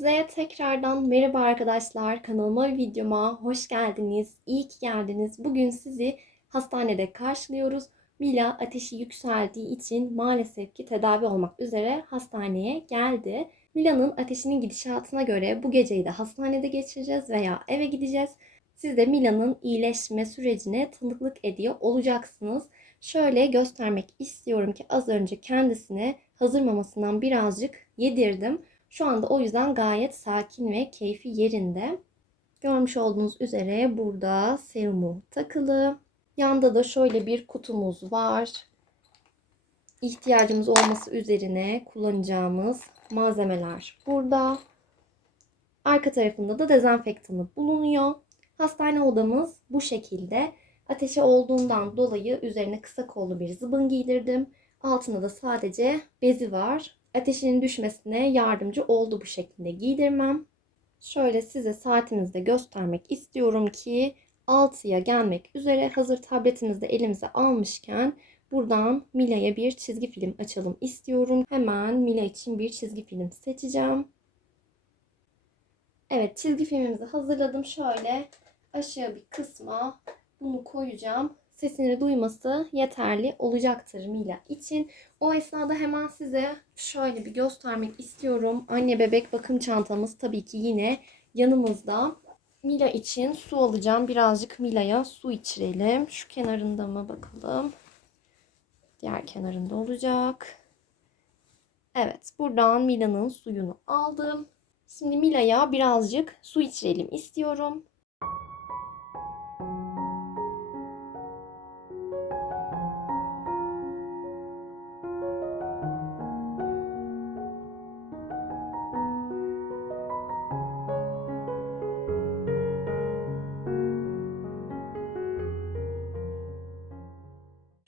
tekrardan merhaba arkadaşlar. Kanalıma videoma hoş geldiniz. İyi ki geldiniz. Bugün sizi hastanede karşılıyoruz. Mila ateşi yükseldiği için maalesef ki tedavi olmak üzere hastaneye geldi. Mila'nın ateşinin gidişatına göre bu geceyi de hastanede geçireceğiz veya eve gideceğiz. Siz de Mila'nın iyileşme sürecine tanıklık ediyor olacaksınız. Şöyle göstermek istiyorum ki az önce kendisine hazır mamasından birazcık yedirdim. Şu anda o yüzden gayet sakin ve keyfi yerinde. Görmüş olduğunuz üzere burada serumu takılı. Yanda da şöyle bir kutumuz var. İhtiyacımız olması üzerine kullanacağımız malzemeler burada. Arka tarafında da dezenfektanı bulunuyor. Hastane odamız bu şekilde. Ateşi olduğundan dolayı üzerine kısa kollu bir zıbın giydirdim. Altında da sadece bezi var. Ateşinin düşmesine yardımcı oldu bu şekilde giydirmem. Şöyle size saatimizde göstermek istiyorum ki 6'ya gelmek üzere hazır tabletimizi de elimize almışken buradan Mila'ya bir çizgi film açalım istiyorum. Hemen Mila için bir çizgi film seçeceğim. Evet çizgi filmimizi hazırladım. Şöyle aşağı bir kısma bunu koyacağım. Sesini duyması yeterli olacaktır Mila için. O esnada hemen size şöyle bir göstermek istiyorum. Anne bebek bakım çantamız tabii ki yine yanımızda. Mila için su alacağım. Birazcık Mila'ya su içirelim. Şu kenarında mı bakalım. Diğer kenarında olacak. Evet buradan Mila'nın suyunu aldım. Şimdi Mila'ya birazcık su içirelim istiyorum.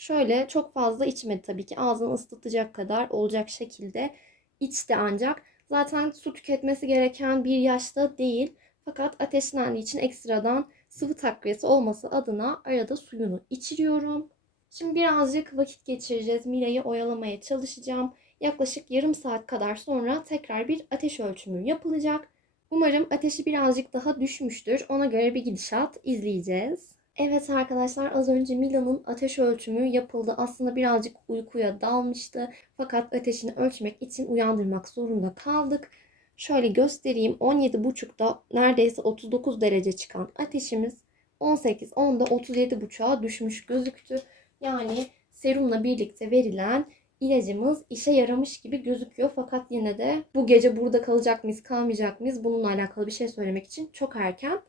Şöyle çok fazla içmedi tabii ki. Ağzını ıslatacak kadar olacak şekilde içti ancak. Zaten su tüketmesi gereken bir yaşta değil. Fakat ateşlendiği için ekstradan sıvı takviyesi olması adına arada suyunu içiriyorum. Şimdi birazcık vakit geçireceğiz. Mila'yı oyalamaya çalışacağım. Yaklaşık yarım saat kadar sonra tekrar bir ateş ölçümü yapılacak. Umarım ateşi birazcık daha düşmüştür. Ona göre bir gidişat izleyeceğiz. Evet arkadaşlar az önce Mila'nın ateş ölçümü yapıldı. Aslında birazcık uykuya dalmıştı. Fakat ateşini ölçmek için uyandırmak zorunda kaldık. Şöyle göstereyim. 17.5'da neredeyse 39 derece çıkan ateşimiz 18, 10'da 37.5'a düşmüş gözüktü. Yani serumla birlikte verilen ilacımız işe yaramış gibi gözüküyor. Fakat yine de bu gece burada kalacak mıyız, kalmayacak mıyız? Bununla alakalı bir şey söylemek için çok erken.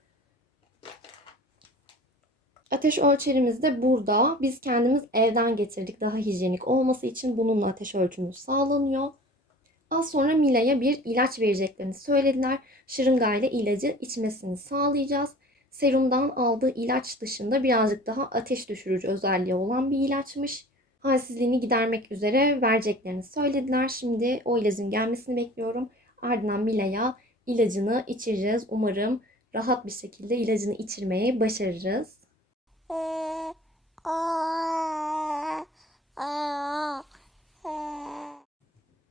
Ateş ölçerimiz de burada. Biz kendimiz evden getirdik daha hijyenik olması için bununla ateş ölçümümüz sağlanıyor. Az sonra Mila'ya bir ilaç vereceklerini söylediler. Şırıngayla ilacı içmesini sağlayacağız. Serumdan aldığı ilaç dışında birazcık daha ateş düşürücü özelliği olan bir ilaçmış. Halsizliğini gidermek üzere vereceklerini söylediler. Şimdi o ilacın gelmesini bekliyorum. Ardından Mila'ya ilacını içireceğiz. Umarım rahat bir şekilde ilacını içirmeyi başarırız.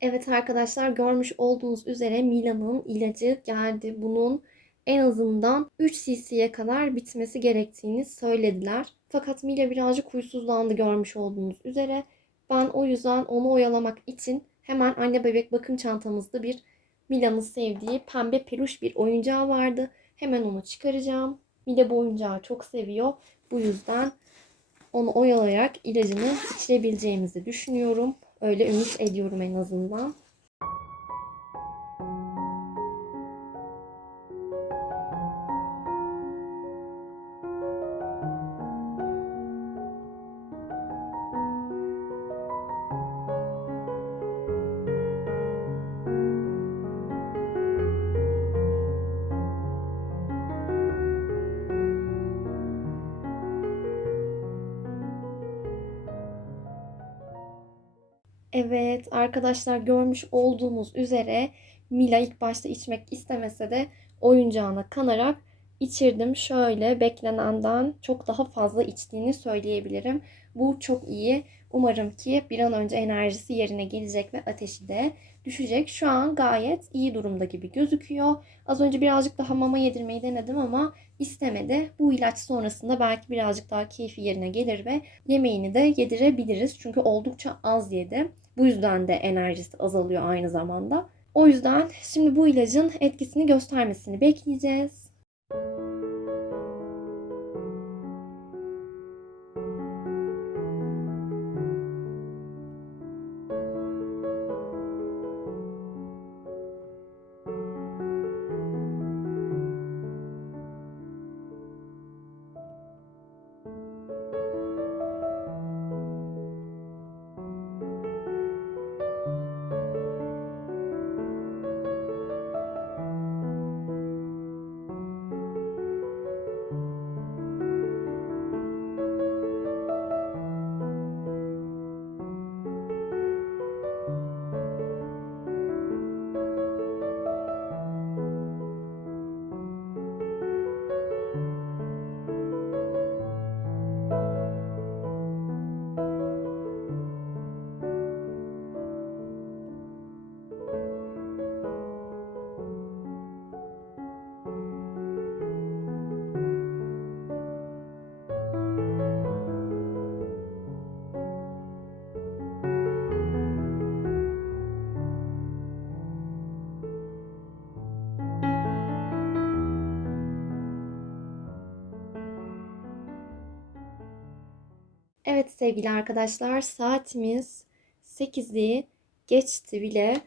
Evet arkadaşlar görmüş olduğunuz üzere Mila'nın ilacı geldi. Bunun en azından 3 cc'ye kadar bitmesi gerektiğini söylediler. Fakat Mila birazcık huysuzlandı görmüş olduğunuz üzere. Ben o yüzden onu oyalamak için hemen anne bebek bakım çantamızda bir Mila'nın sevdiği pembe peluş bir oyuncağı vardı. Hemen onu çıkaracağım. Mila bu oyuncağı çok seviyor. Bu yüzden onu oyalayarak ilacını içirebileceğimizi düşünüyorum. Öyle ümit ediyorum en azından. Evet arkadaşlar görmüş olduğunuz üzere Mila ilk başta içmek istemese de oyuncağına kanarak içirdim. Şöyle beklenenden çok daha fazla içtiğini söyleyebilirim. Bu çok iyi. Umarım ki bir an önce enerjisi yerine gelecek ve ateşi de düşecek. Şu an gayet iyi durumda gibi gözüküyor. Az önce birazcık daha mama yedirmeyi denedim ama istemedi. Bu ilaç sonrasında belki birazcık daha keyfi yerine gelir ve yemeğini de yedirebiliriz. Çünkü oldukça az yedi. Bu yüzden de enerjisi azalıyor aynı zamanda. O yüzden şimdi bu ilacın etkisini göstermesini bekleyeceğiz. Evet sevgili arkadaşlar saatimiz 8'i geçti bile.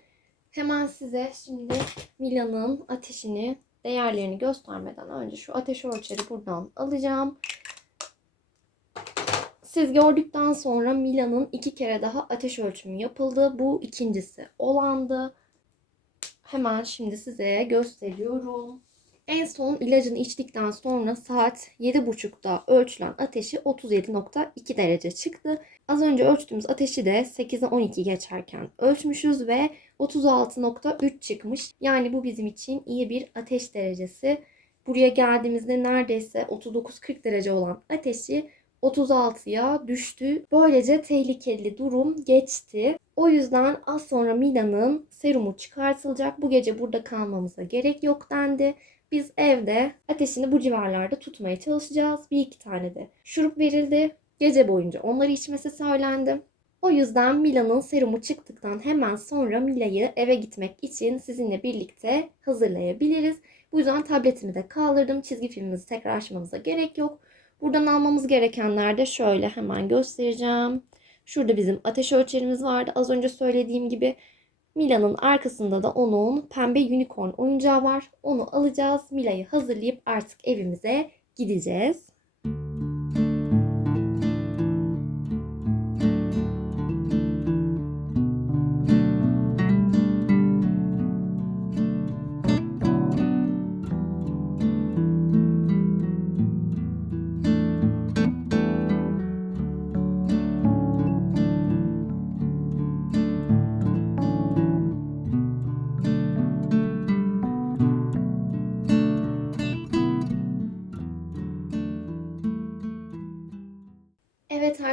Hemen size şimdi Mila'nın ateşini, değerlerini göstermeden önce şu ateş ölçeri buradan alacağım. Siz gördükten sonra Mila'nın iki kere daha ateş ölçümü yapıldı. Bu ikincisi olandı. Hemen şimdi size gösteriyorum. En son ilacını içtikten sonra saat 7.30'da ölçülen ateşi 37.2 derece çıktı. Az önce ölçtüğümüz ateşi de 8'e 12 geçerken ölçmüşüz ve 36.3 çıkmış. Yani bu bizim için iyi bir ateş derecesi. Buraya geldiğimizde neredeyse 39-40 derece olan ateşi 36'ya düştü. Böylece tehlikeli durum geçti. O yüzden az sonra Mila'nın serumu çıkartılacak. Bu gece burada kalmamıza gerek yok dendi. Biz evde ateşini bu civarlarda tutmaya çalışacağız. Bir iki tane de şurup verildi. Gece boyunca onları içmesi söylendi. O yüzden Mila'nın serumu çıktıktan hemen sonra Mila'yı eve gitmek için sizinle birlikte hazırlayabiliriz. Bu yüzden tabletimi de kaldırdım. Çizgi filmimizi tekrar açmamıza gerek yok. Buradan almamız gerekenler de şöyle hemen göstereceğim. Şurada bizim ateş ölçerimiz vardı. Az önce söylediğim gibi Mila'nın arkasında da onun pembe unicorn oyuncağı var. Onu alacağız. Mila'yı hazırlayıp artık evimize gideceğiz.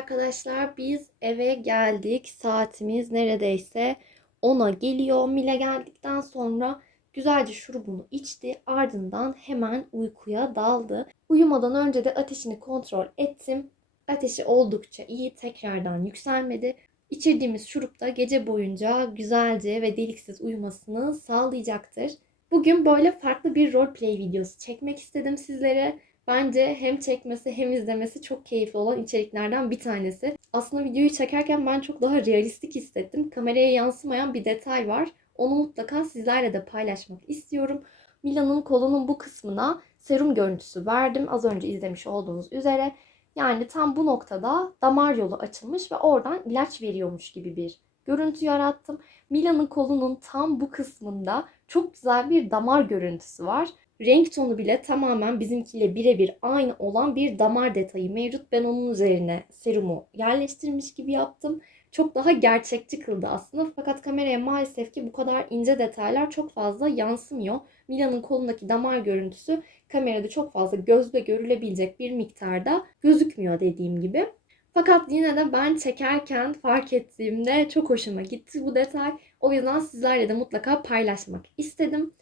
Arkadaşlar biz eve geldik. Saatimiz neredeyse 10'a geliyor. Mila geldikten sonra güzelce şurubunu içti. Ardından hemen uykuya daldı. Uyumadan önce de ateşini kontrol ettim. Ateşi oldukça iyi. Tekrardan yükselmedi. İçirdiğimiz şurup da gece boyunca güzelce ve deliksiz uyumasını sağlayacaktır. Bugün böyle farklı bir roleplay videosu çekmek istedim sizlere. Bence hem çekmesi hem izlemesi çok keyifli olan içeriklerden bir tanesi. Aslında videoyu çekerken ben çok daha realistik hissettim. Kameraya yansımayan bir detay var. Onu mutlaka sizlerle de paylaşmak istiyorum. Mila'nın kolunun bu kısmına serum görüntüsü verdim. Az önce izlemiş olduğunuz üzere. Yani tam bu noktada damar yolu açılmış ve oradan ilaç veriyormuş gibi bir görüntü yarattım. Mila'nın kolunun tam bu kısmında çok güzel bir damar görüntüsü var. Renk tonu bile tamamen bizimkiyle birebir aynı olan bir damar detayı mevcut. Ben onun üzerine serumu yerleştirmiş gibi yaptım. Çok daha gerçekçi kıldı aslında. Fakat kameraya maalesef ki bu kadar ince detaylar çok fazla yansımıyor. Mila'nın kolundaki damar görüntüsü kamerada çok fazla gözle görülebilecek bir miktarda gözükmüyor dediğim gibi. Fakat yine de ben çekerken fark ettiğimde çok hoşuma gitti bu detay. O yüzden sizlerle de mutlaka paylaşmak istedim.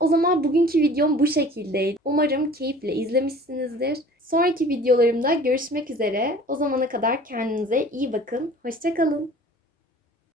O zaman bugünkü videom bu şekildeydi. Umarım keyifle izlemişsinizdir. Sonraki videolarımda görüşmek üzere. O zamana kadar kendinize iyi bakın. Hoşçakalın.